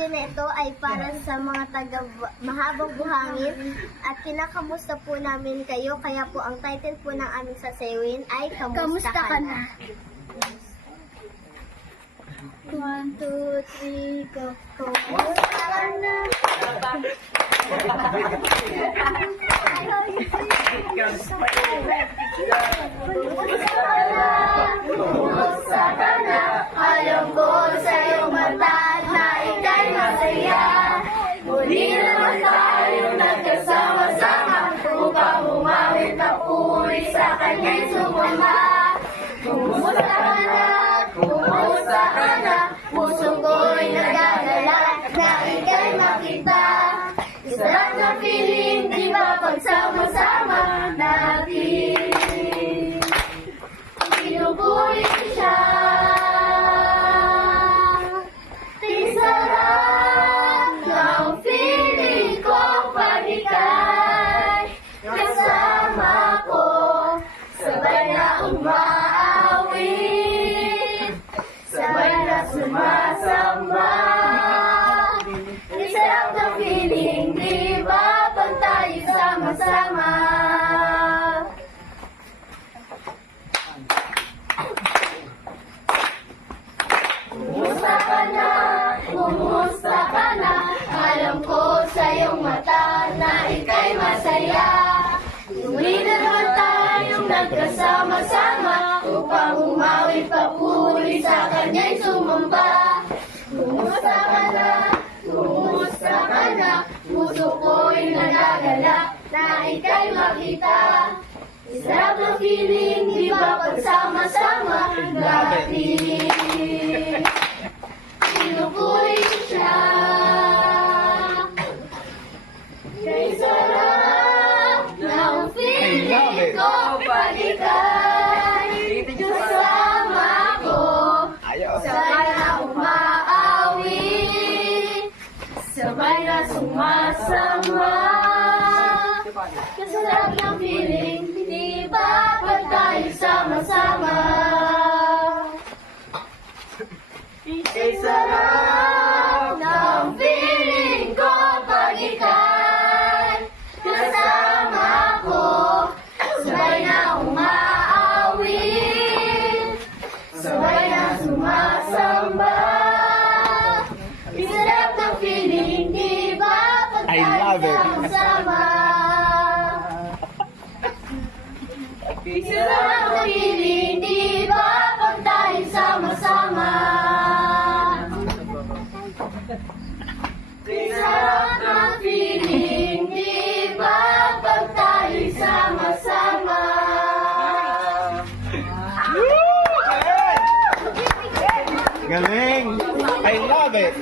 video na ito ay para sa mga taga Mahabang Buhangin at kinakamusta po namin kayo. Kaya po ang title po ng aming sasawin ay Kamusta Ka Na? 1, 2, 3, go! Kamusta ka na? Kumusta ka na? Alam ko sa iyong mata na ika'y masaya. Muli naman tayong nagkasama-sama upang umawit at puri sa kanya'y sumama. Kumusta ka na? Kumusta ka na? Puso ko'y nagdadala na ika'y makita. Sarap na feeling, di ba pagsama-sama natin? Pinupuri siya. Sarap ng feeling ko pag ika'y kasama ko. Sabay na umaawit, sabay na sumasamba. Sarap ng feeling, di ba pag tayo sama-sama? Kumusta ka na? Kumusta ka na? Alam ko sa iyong mata na ika'y masaya. Muli na naman tayong nagkasama-sama upang umawit papuri sa kanya'y sumamba. Kumusta ka na? Kumusta ka na? Puso ko'y nagagala na ika'y makita. Sarap ng feeling, di ba pagsama-sama natin? Pinupuri siya. Kay sarap ng feeling ko pag ika'y kasama ko. Sabay na umaawit, sabay na sumasama. Kasarap ng feeling, di ba pag tayo sama-sama? Ay sarap ng feeling ko pag ika'y kasama ko. Sabay na umaawit, sabay na sumasamba. Sarap ng feeling, di ba pag tayo sama-sama? Sarap ng feeling, di ba pag tayo sama-sama? Sarap ng feeling, di ba pag tayo sama-sama? Galing! I love it!